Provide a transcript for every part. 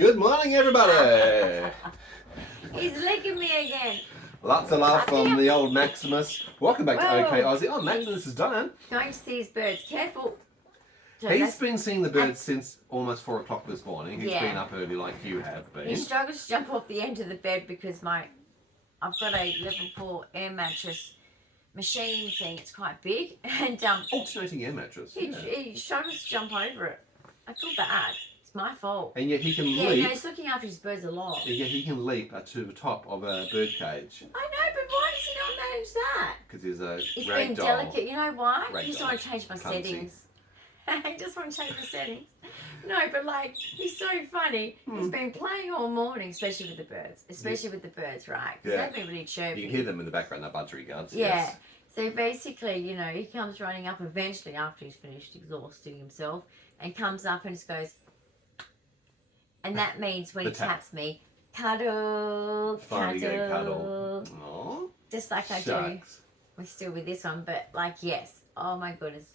Good morning, everybody. He's licking me again. Lots of love from the old Maximus. Welcome back to OK Aussie. Oh, Maximus is Dyan. Going to see his birds. Careful. So He's been seeing the birds since almost 4 o'clock this morning. He's been up early like you have been. He struggles to jump off the end of the bed because I've got a level 4 air mattress machine thing. It's quite big. And alternating air mattress. He struggles to jump over it. I feel bad. It's my fault. And yet he can leap. Yeah, he's looking after his birds a lot. And yet he can leap to the top of a bird cage. I know, but why does he not manage that? Because he's a He's ragdoll. being delicate. You know why? Ragdoll. He just want to change my settings. I just want to change the settings. No, but like, he's so funny. He's been playing all morning, especially with the birds. Right? Because they've been really chirpy. You can hear them in the background, they're budgerigars. Yeah. Yes. So basically, you know, he comes running up eventually after he's finished exhausting himself and comes up and just goes, and that means when he taps me, cuddle, Finally get a cuddle. Aww. Just like I do. We're still with this one, but like, yes. Oh my goodness.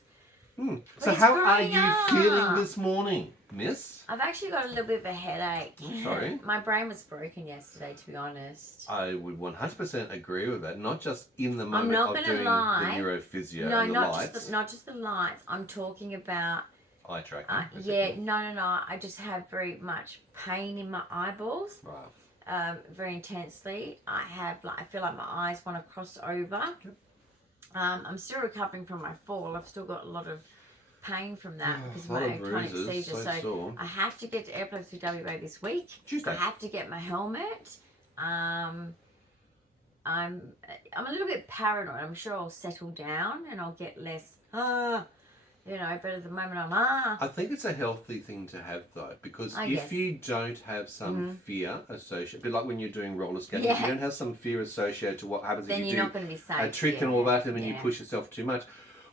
So how are you feeling this morning, miss? I've actually got a little bit of a headache. I'm sorry. My brain was broken yesterday, to be honest. I would 100% agree with that. Not just in the moment of doing the neurophysio and the lights. Not just the lights. I'm talking about eye tracking. No. I just have very much pain in my eyeballs. Right. Very intensely. I feel like my eyes want to cross over. Yep. I'm still recovering from my fall. I've still got a lot of pain from that because of my chronic seizure. So I have to get to Airport through WA this week. Tuesday. I have to get my helmet. I'm a little bit paranoid. I'm sure I'll settle down and I'll get less you know, but at the moment I think it's a healthy thing to have though, because if you don't have some fear associated, a bit like when you're doing roller skating, if you don't have some fear associated to what happens if you do a trick and all that, and then you push yourself too much.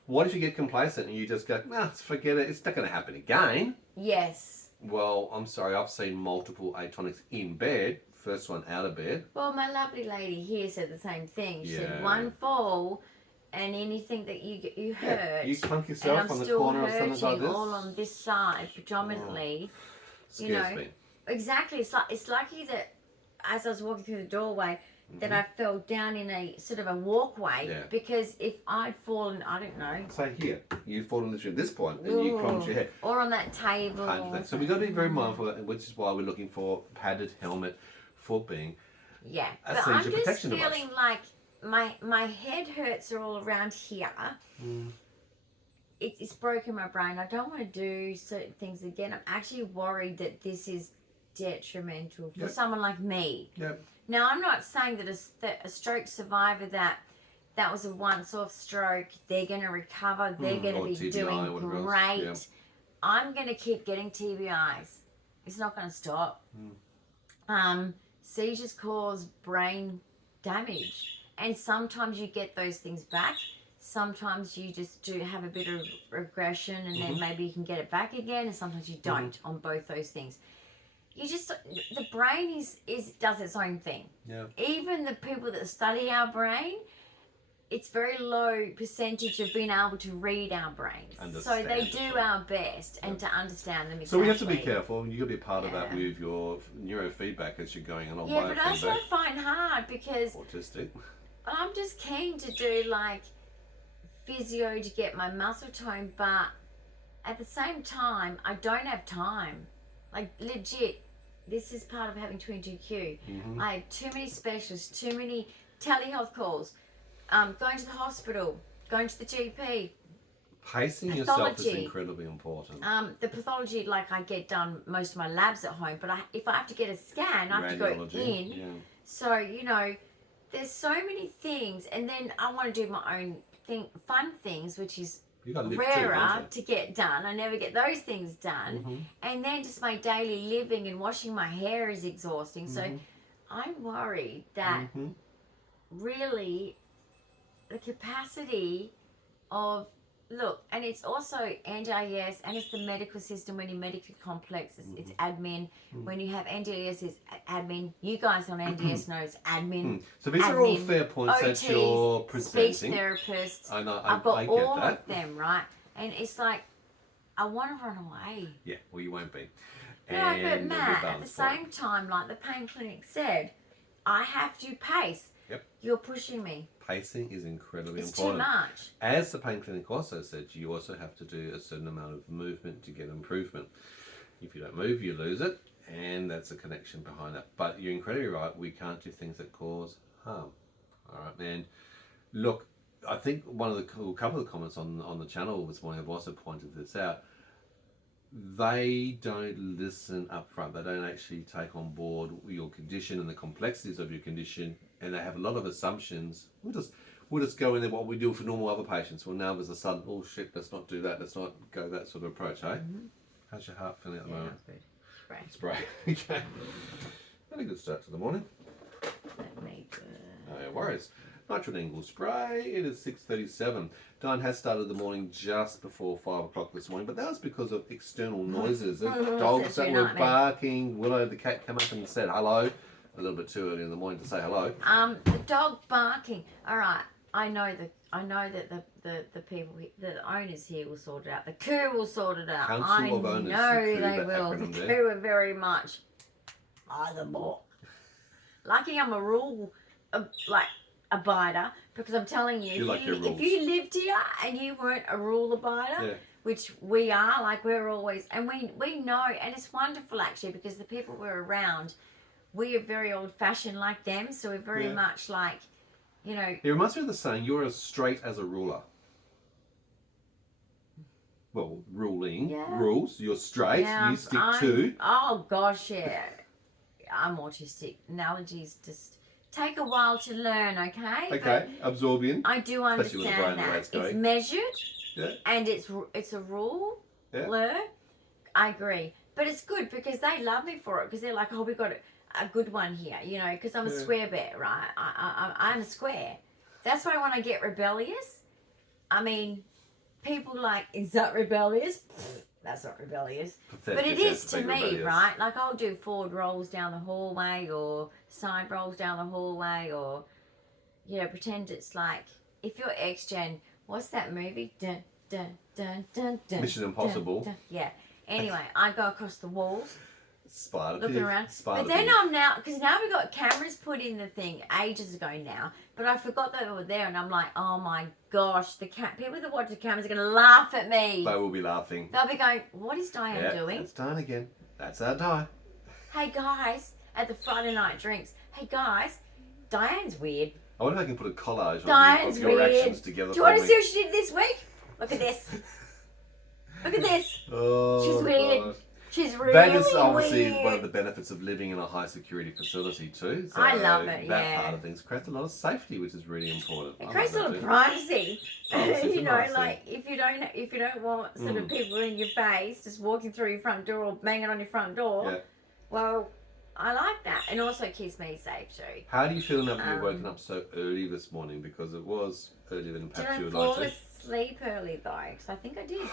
What if you get complacent and you just go, forget it, it's not going to happen again? Yes. Well, I'm sorry, I've seen multiple atonics in bed, first one out of bed. Well, my lovely lady here said the same thing. She said one fall and anything that you hurt. You clunk yourself on the corner of something like this. All on this side predominantly. Scares me. Exactly. It's lucky that as I was walking through the doorway that I fell down in a sort of a walkway. Yeah. Because if I'd fallen, I don't know. So here, you've fallen literally at this point and you clonked your head. Or on that table. So we've got to be very mindful, which is why we're looking for padded helmet for being a seizure I'm just protection device. feeling like my head hurts are all around here. It's broken my brain. I don't want to do certain things again. I'm actually worried that this is detrimental for someone like me. Yep. Now, I'm not saying that a stroke survivor that was a once-off stroke, they're going to recover, they're going to be TBI, doing great. Yep. I'm going to keep getting TBIs. It's not going to stop. Seizures cause brain damage. And sometimes you get those things back. Sometimes you just do have a bit of regression and then maybe you can get it back again. And sometimes you don't on both those things. The brain does its own thing. Yeah. Even the people that study our brain, it's very low percentage of being able to read our brains. So they do our best and to understand them exactly. So we have to be careful. You've got to be part of that with your neurofeedback as you're going on. Yeah, but that's what I find hard because autistic. I'm just keen to do like physio to get my muscle tone, but at the same time, I don't have time. Like legit, this is part of having 22Q. I have too many specialists, too many telehealth calls, going to the hospital, going to the GP. Pacing yourself is incredibly important. The pathology, like I get done most of my labs at home, but if I have to get a scan, I have to go in. Yeah. So, you know, there's so many things, and then I want to do my own fun things, which is rarer to get done. I never get those things done. And then just my daily living and washing my hair is exhausting. So I'm worried that really the capacity of and it's also NDIS and it's the medical system. When you're medically complex, it's admin. When you have NDIS, it's admin. You guys on NDS know it's admin. So these are all fair points OTs, that you're presenting. Speech therapists. I know. I've got all of them, right? And it's like, I want to run away. Yeah, well, you won't be. No, but Matt, at the same time, like the pain clinic said, I have to pace. Yep. You're pushing me. Pacing is incredibly it's important. It's too much. As the pain clinic also said, you also have to do a certain amount of movement to get improvement. If you don't move, you lose it, and that's a connection behind that. But you're incredibly right. We can't do things that cause harm. All right, man. Look, I think a couple of the comments on the channel this morning have also pointed this out. They don't listen up front. They don't actually take on board your condition and the complexities of your condition, and they have a lot of assumptions. We'll just go in there what we do for normal other patients. Well, now there's a sudden, oh shit, let's not do that. Let's not go that sort of approach, hey? Mm-hmm. How's your heart feeling at the moment? Spray. Okay. Very good start to the morning. No worries. Nitronengal spray. It is 6:37. Dyan has started the morning just before 5 o'clock this morning, but that was because of external noises. Dogs that were barking. Willow, the cat, came up and said hello. A little bit too early in the morning to say hello. The dog barking. All right. I know that the people, the owners here will sort it out. The coup will sort it out. Council of Owners. I know they will. The coup are very much either more. Lucky I'm a rule, abider, because I'm telling you, if you lived here and you weren't a rule abider, which we are, like we're always, and we know, and it's wonderful actually, because the people we're around, we are very old fashioned like them, so we're very much like, you know. It reminds me of the saying, you're as straight as a ruler. Well, ruling, rules, you're straight, you stick to. Oh gosh, yeah. I'm autistic. Analogies just take a while to learn, okay? Okay, absorbing. I do understand that. It's measured, and it's a rule. Yeah. I agree. But it's good because they love me for it, because they're like, oh, we got a good one here, you know, because I'm a square bear, right? I'm a square. That's why when I get rebellious, I mean, people like, is that rebellious? That's not rebellious. But it is to me, rebellious. Right? Like I'll do forward rolls down the hallway or side rolls down the hallway, or, you know, pretend it's like, if you're X-Gen, what's that movie? Dun, dun, dun, dun, dun, Mission Impossible. Dun, dun. Yeah. Anyway, I go across the walls. Looking around. But then I'm now, because now we got cameras put in the thing ages ago now, but I forgot they were there, and I'm like, oh my gosh, people that watch the cameras are going to laugh at me. They will be laughing. They'll be going, what is Dyan doing? That's Dyan again. That's our Dyan. Hey guys, at the Friday night drinks, hey guys, Dyan's weird. I wonder if I can put a collage of your actions together. Do you want to see what she did this week? Look at this. Look at this. Oh, she's weird. God. She's really That is obviously weird. one of the benefits of living in a high security facility too. So I love it, that part of things creates a lot of safety, which is really important. It creates a lot of privacy. You know, like if you don't want sort of people in your face just walking through your front door or banging on your front door, well, I like that. And also keeps me safe too. How do you feel now that you've woken up so early this morning? Because it was earlier than perhaps you would like to. Did I fall asleep early though? Because I think I did.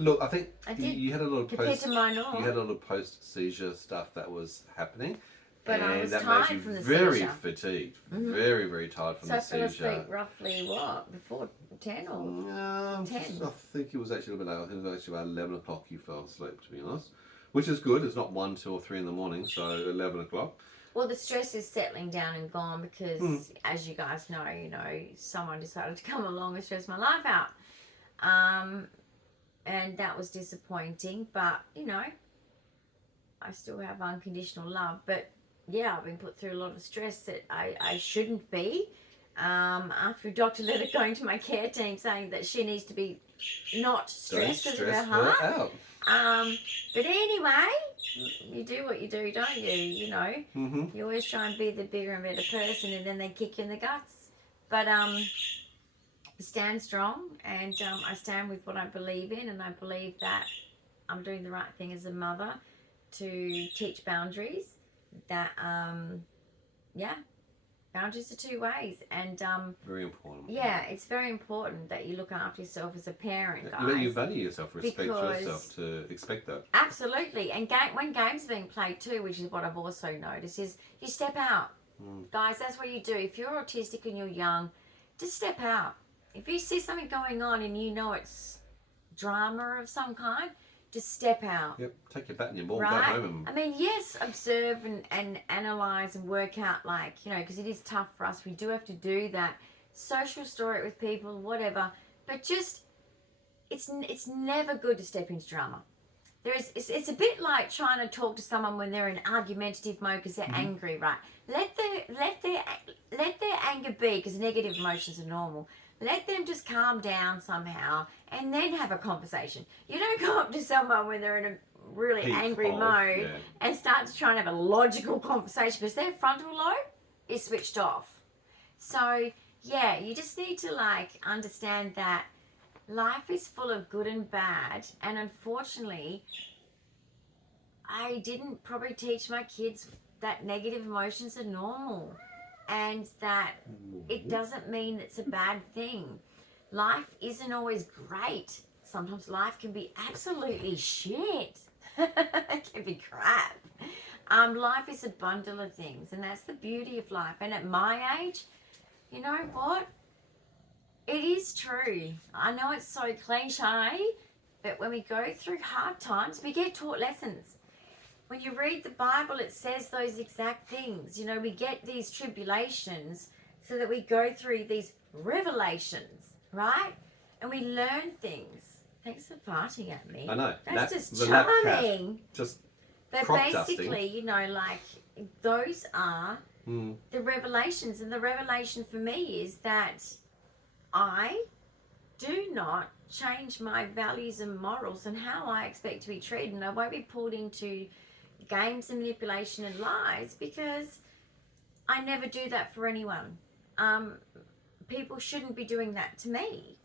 Look, I think you had a lot of post seizure stuff that was happening, but and I was that tired made you from the very seizure. fatigued, very, very tired from the seizure. So I fell asleep roughly before 10 or 10? I think it was actually a little bit later. I think it was actually about 11 o'clock you fell asleep, to be honest, which is good. It's not 1, 2 or 3 in the morning, so 11 o'clock. Well, the stress is settling down and gone because, as you guys know, someone decided to come along and stress my life out. And that was disappointing, but, I still have unconditional love. But, yeah, I've been put through a lot of stress that I shouldn't be. After a doctor letter going to my care team saying that she needs to be not stressed because of her heart. But anyway, you do what you do, don't you? You always try and be the bigger and better person, and then they kick you in the guts. But, stand strong, and I stand with what I believe in, and I believe that I'm doing the right thing as a mother to teach boundaries. That boundaries are 2 ways, and very important. Yeah, it's very important that you look after yourself as a parent, guys. You value yourself, respect yourself to expect that. Absolutely, and when games are being played too, which is what I've also noticed, is you step out, guys. That's what you do. If you're autistic and you're young, just step out. If you see something going on and it's drama of some kind, Just step out. Yep. Take your bat and your ball, right? go home. I mean, yes, observe and analyse and work out, like, you know, because it is tough for us. We do have to do that. Social story with people, whatever. But just, it's never good to step into drama. It's a bit like trying to talk to someone when they're in argumentative mode because they're angry, right? Let their anger be, because negative emotions are normal. Let them just calm down somehow and then have a conversation. You don't go up to someone when they're in a really angry mode and start to try and have a logical conversation because their frontal lobe is switched off. So, yeah, you just need to, like, understand that life is full of good and bad, and unfortunately, I didn't probably teach my kids that negative emotions are normal and that it doesn't mean it's a bad thing. Life isn't always great. Sometimes life can be absolutely shit. It can be crap. Life is a bundle of things, and that's the beauty of life. And at my age, you know what? It is true. I know it's so cliche, but when we go through hard times, we get taught lessons. When you read the Bible, it says those exact things. You know, we get these tribulations so that we go through these revelations, right? And we learn things. Thanks for farting at me. I know. That's just charming. Just but basically, dusting. You know, like, those are the revelations. And the revelation for me is that I do not change my values and morals and how I expect to be treated. And I won't be pulled into games and manipulation and lies, because I never do that for anyone. People shouldn't be doing that to me.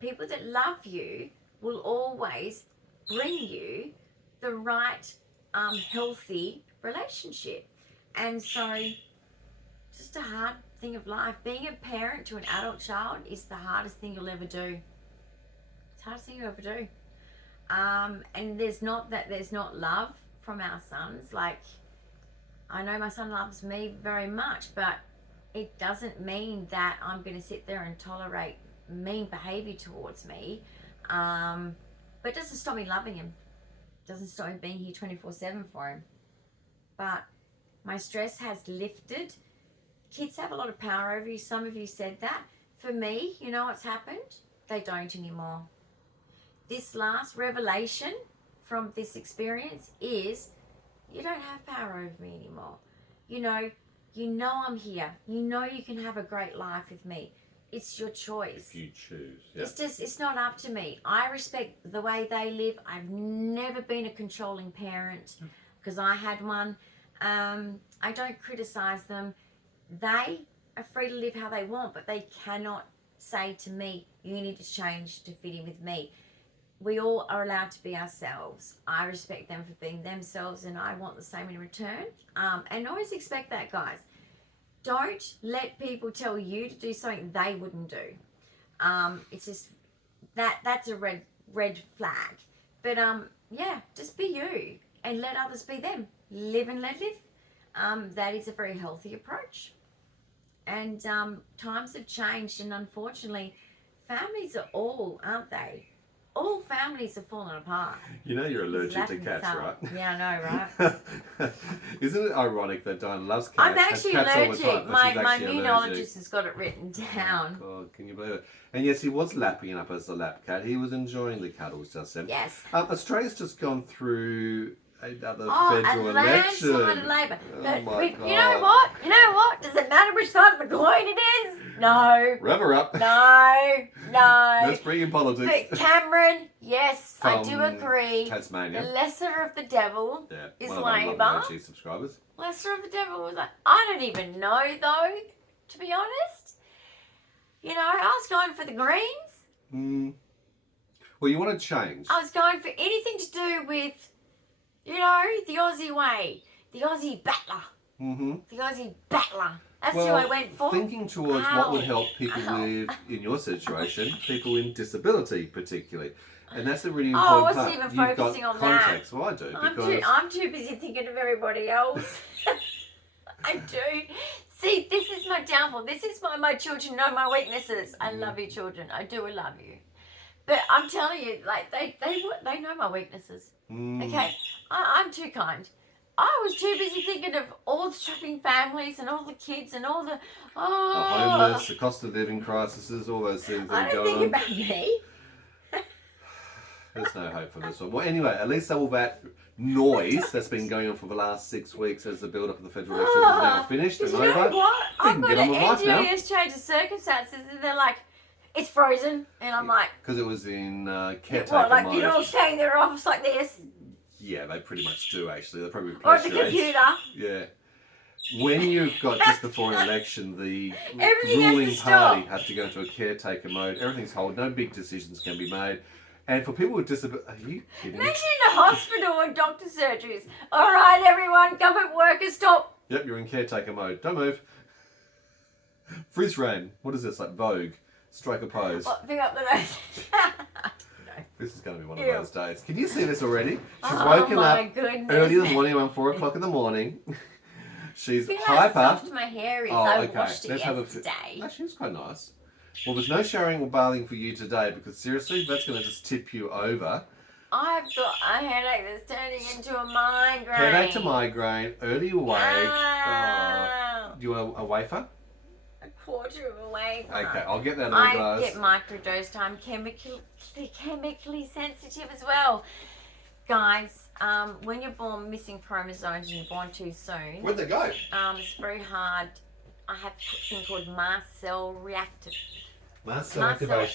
People that love you will always bring you the right healthy relationship. And so, just a hard thing of life. Being a parent to an adult child is the hardest thing you'll ever do. It's the hardest thing you'll ever do. And there's not love from our sons. Like, I know my son loves me very much, but it doesn't mean that I'm going to sit there and tolerate mean behavior towards me. But it doesn't stop me loving him. It doesn't stop me being here 24/7 for him. But my stress has lifted. Kids have a lot of power over you. Some of you said that. For me, you know what's happened? They don't anymore. This last revelation from this experience is you don't have power over me anymore. You know I'm here. You know you can have a great life with me. It's your choice. If you choose. Yeah. It's not up to me. I respect the way they live. I've never been a controlling parent because I had one. I don't criticize them. They are free to live how they want, but they cannot say to me, you need to change to fit in with me. We all are allowed to be ourselves. I respect them for being themselves, and I want the same in return. And always expect that, guys. Don't let people tell you to do something they wouldn't do. It's just that's a red flag. But yeah, just be you and let others be them. Live and let live. That is a very healthy approach. And times have changed, and unfortunately, families are all, aren't they? All families are falling apart. You know you're allergic to cats, right? Yeah, I know, right? Isn't it ironic that Dyan loves cats? I'm actually allergic. My immunologist allergic. has got it written down. Oh, God, can you believe it? And yes, he was lapping up as a lap cat. He was enjoying the cuddles just then. Yes. Australia's just gone through another federal election. Landslide of Labor. Oh my God. You know what? Does it matter which side of the coin it is? No. Rev her up. No. Let's bring in politics. But Cameron, yes, I do agree. Tasmania. The lesser of the devil is Labor. Subscribers. Lesser of the devil was like, I don't even know though, to be honest. You know, I was going for the Greens. Well, you want to change. I was going for anything to do with, you know, the Aussie way. The Aussie battler. The Aussie battler. That's who I went for. Thinking towards what would help people live in your situation, people in disability particularly. And that's a really important part. I wasn't even focusing on context. that. Well, I do. I'm too busy thinking of everybody else. I do. See, this is my downfall. This is why my children know my weaknesses. I love you, children. I do love you. But I'm telling you, like they know my weaknesses. Okay, I'm too kind. I was too busy thinking of all the struggling families and all the kids and all the homeless, the cost of living crises, all those things that I don't think on. about me. There's no hope for this one. Well, anyway, at least all that noise that's been going on for the last 6 weeks as the build-up of the federal elections is now finished and over. You know what? I've got an NGS change of circumstances, and they're like, it's frozen, and I'm like, because it was in caretaker what, like mode. you're all staying in their office like this? Yeah, they pretty much do actually. They probably Or replace the your computer. Yeah. When you've got just before an election, the Everything ruling has to party stop. has to go into a caretaker mode. Everything's hold. No big decisions can be made. And for people with disabilities, are you kidding me? Imagine in the hospital and doctor surgeries. All right, everyone, government workers, stop. Yep, you're in caretaker mode. Don't move. Freeze frame. What is this? Like Vogue? Strike a pose. Oh, pick up the nose. This is going to be one of those days. Can you see this already? She's Oh, woken my up goodness. early in the morning, around 4 o'clock in the morning. She's Feel how hyper. soft my hair is. I washed it Let's yesterday. Actually, it's quite nice. Well, there's no showering or bathing for you today because seriously, that's going to just tip you over. I've got a headache that's turning into a migraine. Headache to migraine, early awake. Ah. Do you want a wafer? A quarter of a wafer. Okay, I'll get that in I glass. get microdose time, chemically sensitive as well. Guys, when you're born missing chromosomes and you're born too soon, Where'd they go? it's very hard. I have a thing called mast cell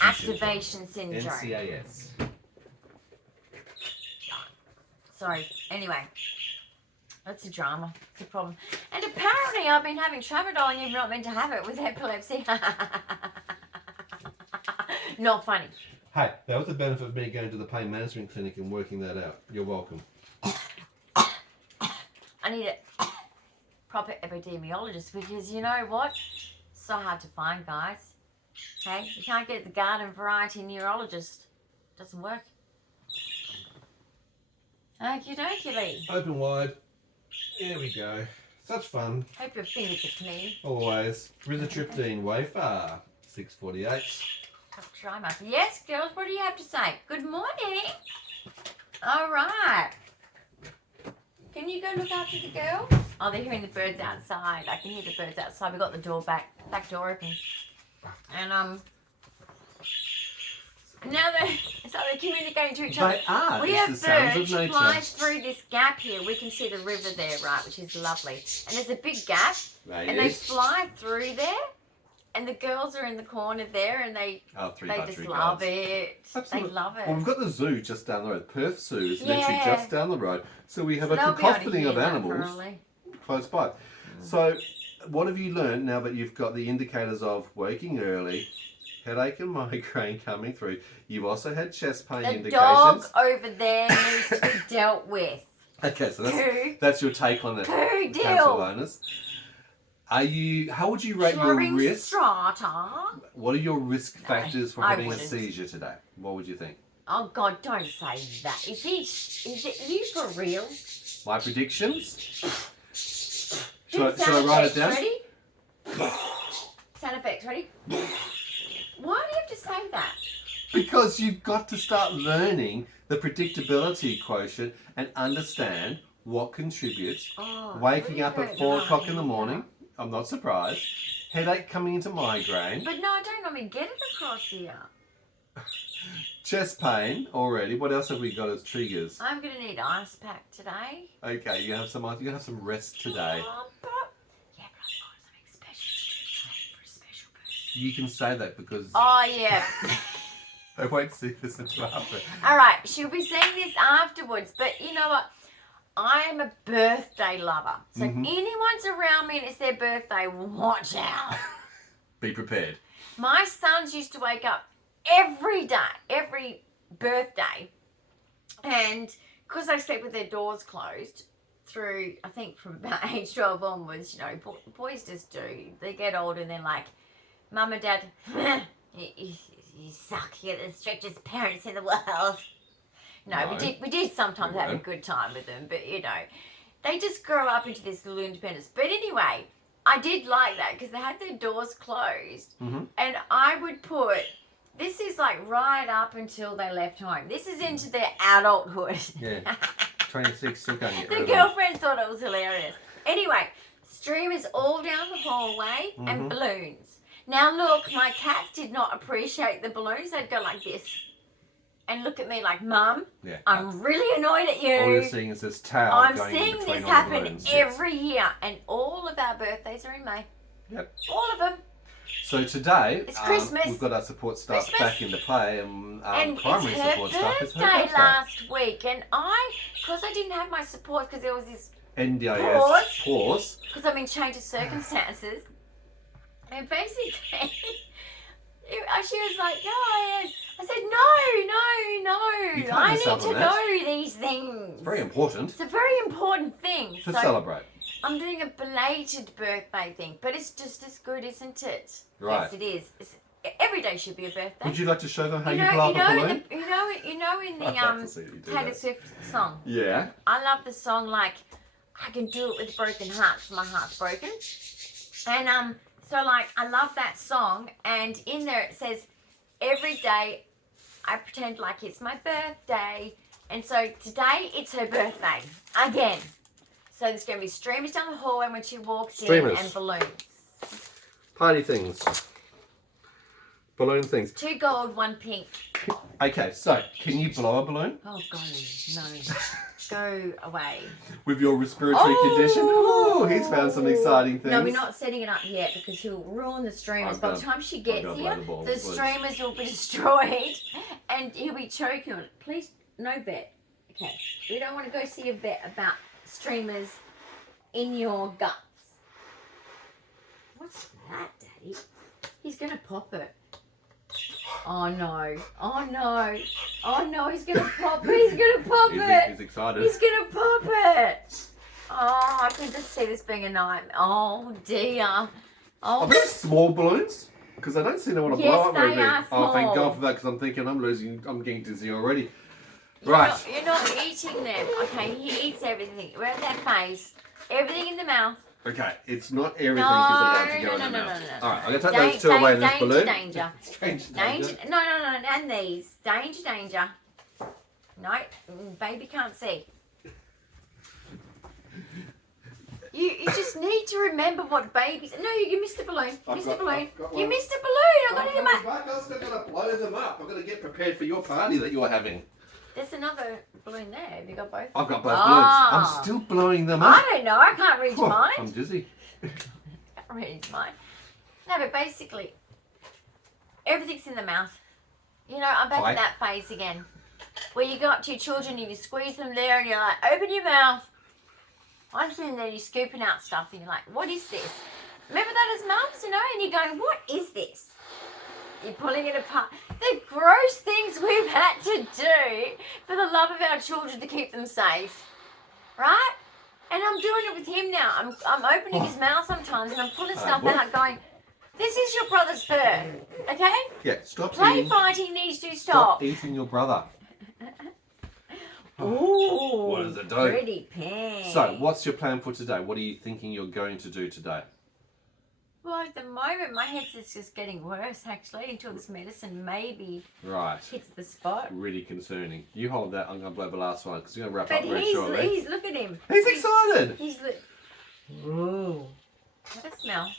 activation syndrome. NCAS. Sorry. Anyway, that's a drama. It's a problem. And apparently I've been having tramadol and you're not meant to have it with epilepsy. Not funny. Hey, that was the benefit of me going to the pain management clinic and working that out. You're welcome. I need a proper epidemiologist because you know what? So hard to find, guys. Okay? You can't get the garden variety neurologist. Doesn't work. Okie dokie. Open wide. There we go. Such fun. Hope your fingers are clean. Always. Rizatriptine wafer. 648. Try my. Yes, girls, what do you have to say? Good morning. All right. Can you go look after the girl? Oh, they're hearing the birds outside. I can hear the birds outside. We got the door back door open. And now they're communicating to each other. They are. We It's have the birds sounds of nature. fly through this gap here. We can see the river there, right, which is lovely. And there's a big gap, and they fly through there. And the girls are in the corner there, and they just love it. Absolutely. They love it. Well, we've got the zoo just down the road. Perth Zoo is literally just down the road. So we have a cacophony of animals close by. So what have you learned now that you've got the indicators of waking early, headache and migraine coming through? You've also had chest pain indications. The dog over there needs to be dealt with. Okay, so that's your take on it. Pooh Council owners. How would you rate your risk? Strata. What are your risk factors for having a seizure today? What would you think? Oh God, don't say that. Is it you for real? My predictions? Should I write it down? Ready? Sound effects, ready? Why do you have to say that? Because you've got to start learning the predictability quotient and understand what contributes. Waking up at 4 o'clock in the morning. I'm not surprised. Headache coming into migraine. But no, I don't normally get it across here. Chest pain already. What else have we got as triggers? I'm gonna need ice pack today. Okay, you're gonna have some rest today. Yeah, but I've got something special to do today for a special person. You can say that because Oh yeah. I won't see this until after. Alright, she'll be seeing this afterwards, but you know what? I am a birthday lover. So if anyone's around me and it's their birthday, watch out. Be prepared. My sons used to wake up every day, every birthday. And because they sleep with their doors closed through, I think from about age 12 onwards, you know, boys just do. They get older and they're like, Mum and Dad, you suck. You're the strictest parents in the world. No, we did sometimes have a good time with them, but you know, they just grow up into this little independence. But anyway, I did like that because they had their doors closed, and I would put This is like right up until they left home. This is into their adulthood. Yeah. 26, still can't get rid The of them. girlfriends thought it was hilarious. Anyway, streamers all down the hallway and balloons. Now look, my cats did not appreciate the balloons. They'd go like this and look at me like, Mum, I'm really annoyed at you. All you're seeing is this towel I'm going seeing between this all the happen balloons. every year, and all of our birthdays are in May. Yep. All of them. So today, it's Christmas. We've got our support staff back into play, and primary it's her support staff. It's her birthday last week, and because I didn't have my support because there was this NDIS pause. Because I'm in change of circumstances, and basically, she was like, "No," I said, "No. I need to know these things. It's very important. It's a very important thing to celebrate. I'm doing a belated birthday thing, but it's just as good, isn't it? Right. Yes, it is. Every day should be a birthday. Would you like to show them how you blow up a balloon? You know in the Taylor Swift song. Yeah. I love the song like I can do it with broken hearts. My heart's broken, and so like I love that song. And in there it says every day I pretend like it's my birthday, and so today it's her birthday again. So there's going to be streamers down the hallway when she walks in and balloons. Party things. Balloon things. 2 gold, 1 pink. Okay, so can you blow a balloon? Oh, God, no. Go away. With your respiratory condition? Oh, he's found some exciting things. No, we're not setting it up yet because he'll ruin the streamers. By the time she gets here, the streamers will be destroyed and he'll be choking on it. Please, no vet. Okay, we don't want to go see a vet about streamers in your guts. What's that, Daddy? He's going to pop it. Oh no, he's going to pop it. He's going to pop it. He's excited. He's going to pop it. Oh, I can just see this being a nightmare. Oh dear. Are these small balloons? Because I don't seem to want to blow up very big. Small. Oh, thank God for that, because I'm thinking I'm getting dizzy already. Right. You're not eating them. Okay, he eats everything. We're at that phase. Everything in the mouth. Okay, it's not everything is allowed to go in the mouth. All right, I'm going to take those two away in this balloon. Danger. Danger. No, and these. Danger. No, baby can't see. You just need to remember what babies... No, you missed a balloon. You missed a balloon. I've got it in my... I'm still going to blow them up. I've got to get prepared for your party that you're having. There's another balloon there. Have you got both? I've got both balloons. I'm still blowing them up. I don't know. I can't read your mind. I'm dizzy. I can't read his mind. No, but basically, everything's in the mouth. You know, I'm back in that phase again. Where you go up to your children and you squeeze them there and you're like, open your mouth. I'm sitting there, you're scooping out stuff and you're like, what is this? Remember that as mums, you know? And you're going, what is this? You're pulling it apart. The gross things we've had to do for the love of our children to keep them safe. Right? And I'm doing it with him now. I'm opening his mouth sometimes and I'm pulling stuff out going, this is your brother's fur. Okay? Yeah, stop Play fighting needs to stop. Stop eating your brother. Ooh, what does it do? Pretty pink. So, what's your plan for today? What are you thinking you're going to do today? Well, at the moment, my head's just getting worse, actually, until this medicine maybe hits the spot. Really concerning. You hold that. I'm going to blow the last one because you're going to wrap up very shortly. He's look at him. He's excited. Ooh. What a smell.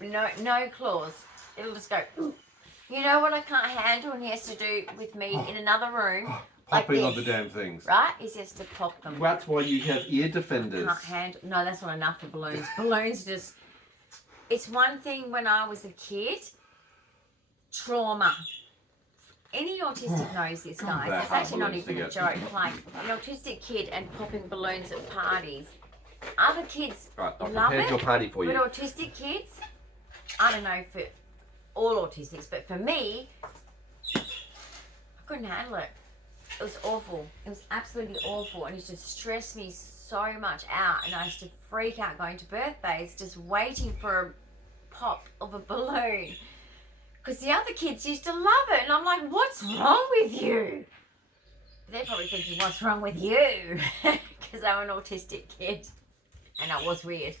No claws. It'll just go. Ooh. You know what I can't handle and he has to do with me in another room? Popping on the damn things. Right? He has to pop them. That's why you have ear defenders. I can't handle. No, that's not enough for balloons. Balloons just... It's one thing when I was a kid, trauma. Any autistic knows this, guys. It's actually not even a joke. Like, an autistic kid and popping balloons at parties. Other kids love it, your party for you. But autistic kids, I don't know for all autistics, but for me, I couldn't handle it. It was awful. It was absolutely awful, and it used to stress me so much out, and I used to freak out going to birthdays just waiting for a pop of a balloon because the other kids used to love it, and I'm like, what's wrong with you? They're probably thinking, what's wrong with you? Because I'm an autistic kid and I was weird.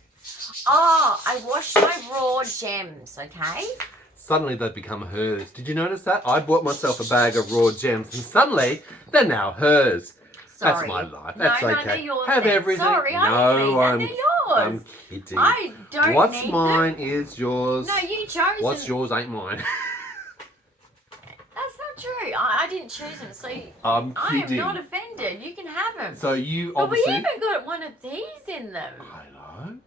Oh, I washed my raw gems, okay? suddenly they've become hers. Did you notice that? I bought myself a bag of raw gems and suddenly they're now hers. Sorry. That's my life. That's no, okay. No, they're yours. Have then. everything. Sorry, no, I didn't mean that. They're yours. I'm kidding. I don't What's need mine them. is yours. No, you chose What's them. yours ain't mine. That's not true. I didn't choose them, so I'm I kidding. am not offended. You can have them. So you but obviously... we even got one of these in them. I know.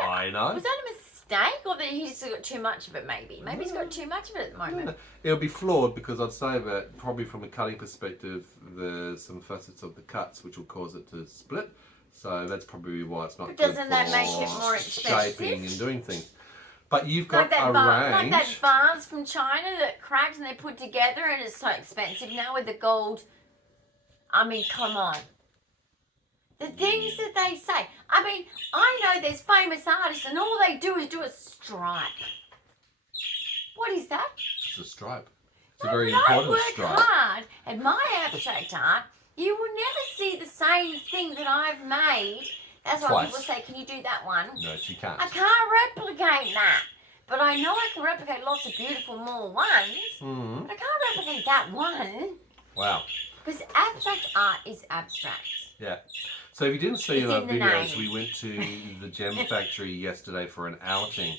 I know. Was that a mistake, or that he just got too much of it? Maybe he's got too much of it at the moment. No. It'll be flawed because I'd say that probably from a cutting perspective, there's some facets of the cuts which will cause it to split. So that's probably why it's not. But good doesn't that make it more expensive? Shaping and doing things. But you've got like a range. Like that vase from China that cracked and they put together, and it's so expensive now with the gold. I mean, come on. The things that they say. I mean, I know there's famous artists and all they do is do a stripe. What is that? It's a stripe. It's a very important stripe. I work hard at my abstract art. You will never see the same thing that I've made. That's why people say, can you do that one? No, she can't. I can't replicate that. But I know I can replicate lots of beautiful more ones. Mm-hmm. But I can't replicate that one. Wow. Because abstract art is abstract. Yeah. So if you didn't see in our videos, name. we went to the gem factory yesterday for an outing.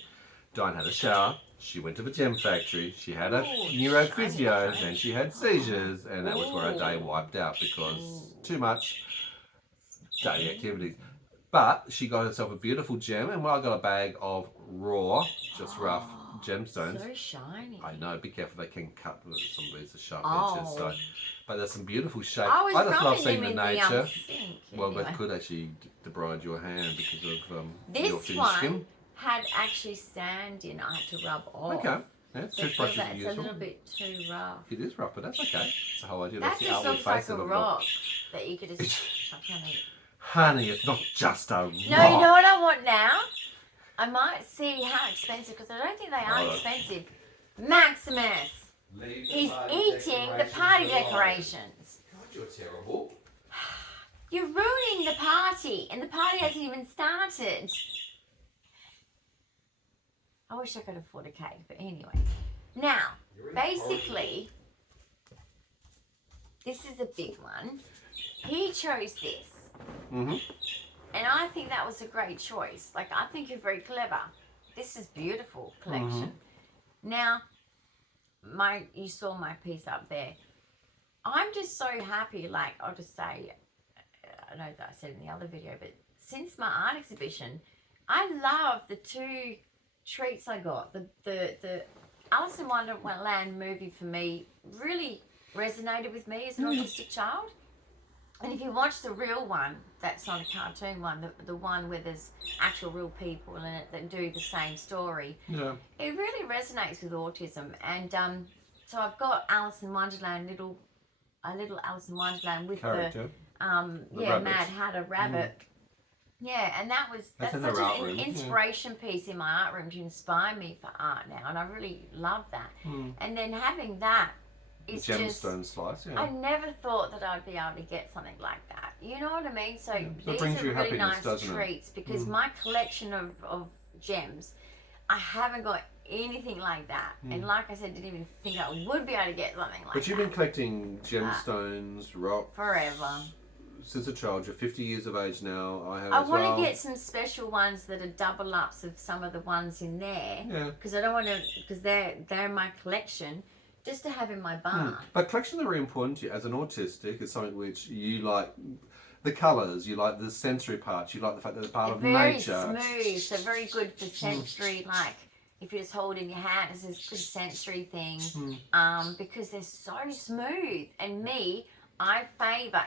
Diane had a shower. She went to the gem factory. She had a neurophysio. Then she had seizures. And that was where her day wiped out because too much daily activities. But she got herself a beautiful gem. And I got a bag of raw, just rough gemstones. So shiny. I know. Be careful. They can cut some of these are sharp edges. So. But there's some beautiful shapes. I just love seeing the nature. Well, anyway. that could actually debride your hand because of your this thin one skin. had actually sand in. I had to rub off. Okay. Yeah, toothbrushes are It's a useful. little bit too rough. It is rough, but that's okay. It's the whole idea. That That's the just outward looks like face a of the rock that you could just. I can't eat. Honey, it's not just a rock. No, you know what I want now? I might see how expensive, because I don't think they are expensive. Maximus. He's eating the party decorations. God, you're terrible. You're ruining the party, and the party hasn't even started. I wish I could afford a cake, but anyway. Now, basically, this is a big one. He chose this. Mm-hmm. And I think that was a great choice. Like, I think you're very clever. This is beautiful collection. Mm-hmm. Now, you saw my piece up there. I'm just so happy, like, I'll just say, I know that I said in the other video, but since my art exhibition, I love the two treats I got. The Alice in Wonderland movie for me really resonated with me as an autistic child. And if you watch the real one, that's not a cartoon one, the one where there's actual real people in it that do the same story, it really resonates with autism. And so I've got Alice in Wonderland, a little Alice in Wonderland with character. Mad Hatter Rabbit. Yeah, and that's such an inspiration piece in my art room to inspire me for art now, and I really love that. And then having that is gemstone slice. Yeah. I never thought that I'd be able to get something like that. You know what I mean? So these brings are you really happiness, nice treats because my collection of gems, I haven't got anything like that. And like I said, didn't even think I would be able to get something like that. But you've been collecting gemstones, rocks forever. Since a child. You're 50 years of age now. I want to get some special ones that are double ups of some of the ones in there. Yeah. Because I don't want to, because they're in my collection, just to have in my barn. But collections are very important to you as an autistic. It's something which you like. The colours, you like the sensory parts, you like the fact that they're part of nature. Very smooth, so very good for sensory, like if you just hold in your hand, it's this good sensory thing. Because they're so smooth. And me, I favour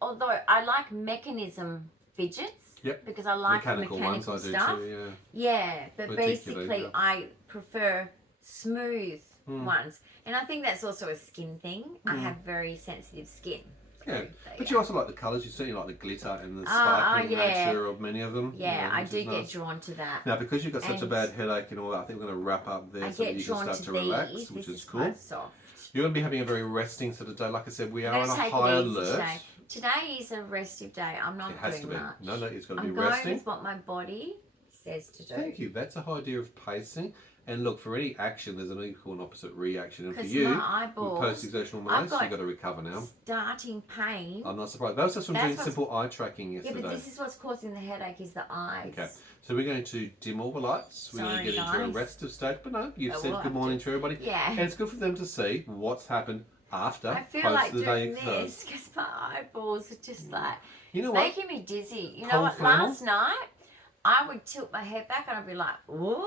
although I like mechanism fidgets. Yep. Because I like mechanical mechanical ones, stuff. I do too, yeah, but basically I prefer smooth ones. And I think that's also a skin thing. I have very sensitive skin. Yeah, but you also like the colours. You certainly like the glitter and the sparkling nature of many of them. Yeah, I do get drawn to that. Now, because you've got such a bad headache and all that, I think we're going to wrap up there so that you can start to relax, which is cool. Soft. You're going to be having a very resting sort of day. Like I said, we are on a high alert. Today is a restive day. I'm not doing much. No, it's going to be I'm resting. going with what my body says to do. Thank you. That's a whole idea of pacing. And look, for any action, there's an equal and opposite reaction. And for you, with post-exertional malaise, you've got to recover now. Starting pain. I'm not surprised. That was just from doing simple eye tracking yesterday. Yeah, but this is what's causing the headache, is the eyes. Okay. So we're going to dim all the lights. We're going to get into a restive state. But no, you've said good morning to everybody. Yeah. And it's good for them to see what's happened after. I feel like doing this because my eyeballs are just like, making me dizzy. You know what? Last night, I would tilt my head back and I'd be like, whoa.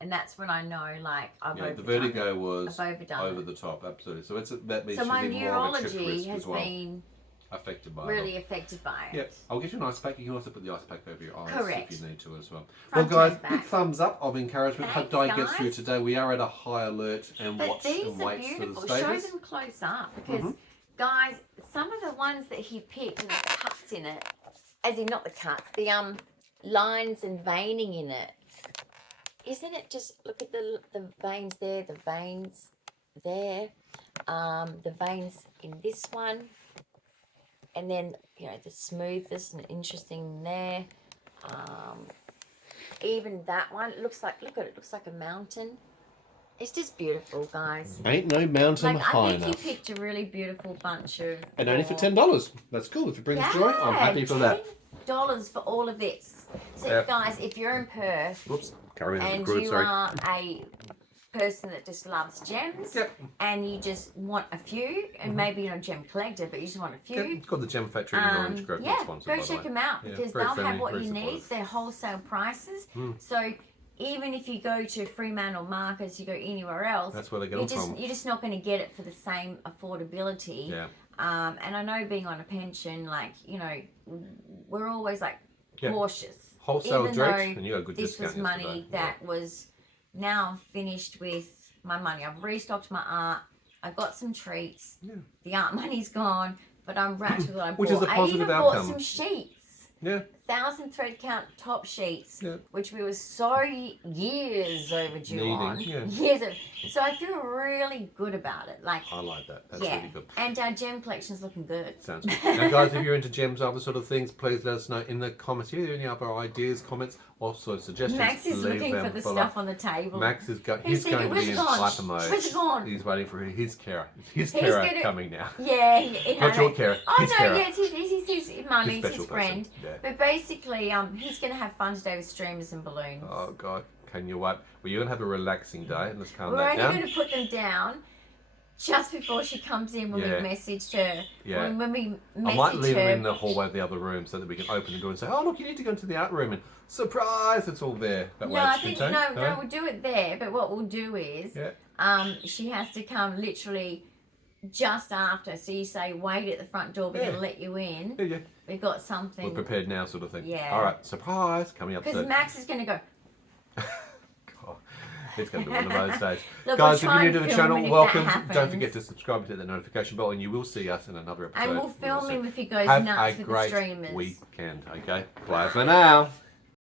And that's when I know, like, I've overdone. The vertigo was over the top, absolutely. So that means my neurology has been affected by affected by it. Yep. I'll get you an ice pack. You can also put the ice pack over your eyes if you need to as well. Front well, guys, big thumbs up of encouragement. Hope Dyan gets through today. We are at a high alert and watch and wait for the status. Show them close up because, guys, some of the ones that he picked with the cuts in it, as in not the cuts, the lines and veining in it. Isn't it just, look at the veins there, the veins there, the veins in this one, and then, the smoothness and interesting there. Even that one, look at it, looks like a mountain. It's just beautiful, guys. Ain't no mountain high enough. I think you picked a really beautiful bunch of... And only for $10. That's cool. If it brings joy, I'm happy for that. $10 for all of this. So, guys, if you're in Perth... and you are a person that just loves gems and you just want a few, and maybe you're not a gem collector, but you just want a few. It's got the Gem Factory in Orange Grove. Go check them out because they'll have what you need. They're wholesale prices. So even if you go to Fremantle Markets, you go anywhere else, that's where they get from. You're just not going to get it for the same affordability. Yeah. And I know being on a pension, like, we're always like cautious. Wholesale direct, and you got a good This discount. was money that was now finished with my money. I've restocked my art. I got some treats. Yeah. The art money's gone, but I'm wrapped with what I bought. Which is a positive outcome. I even bought some sheets. Yeah. 1,000 thread count top sheets, which we were so years overdue on. Yeah. So I feel really good about it. Like, I like that. That's really good. And our gem collection's looking good. Sounds good. Now, guys, if you're into gems, other sort of things, please let us know in the comments. If you have any other ideas, comments, also suggestions, Max is looking for the stuff on the table. Max is he's going to be in hyper mode. Where's it gone? He's waiting for his carer. His carer coming now. Yeah. Not your carer. Oh, no, it's his mummy, his friend. Yeah. But basically, he's going to have fun today with streamers and balloons. Oh, God. Can you wait? Well, you're going to have a relaxing day, and let's calm that down. We're only going to put them down just before she comes in when we messaged her. Yeah. When we messaged I might leave them in the hallway of the other room so that we can open the door and say, oh, look, you need to go into the art room, and surprise, it's all there. That way no, we'll do it there, but what we'll do is she has to come literally just after. So you say, wait at the front door, we're going to let you in. Yeah. We've got something. We're prepared now, sort of thing. Yeah. All right, surprise, coming up soon. Because Max is going to go. God, it's going to be one of those days. Look, guys, if you're new to the channel, welcome. Don't forget to subscribe and hit that notification bell, and you will see us in another episode. And we'll film him if he goes nuts with the streamers. Have a great weekend, okay? Bye for now.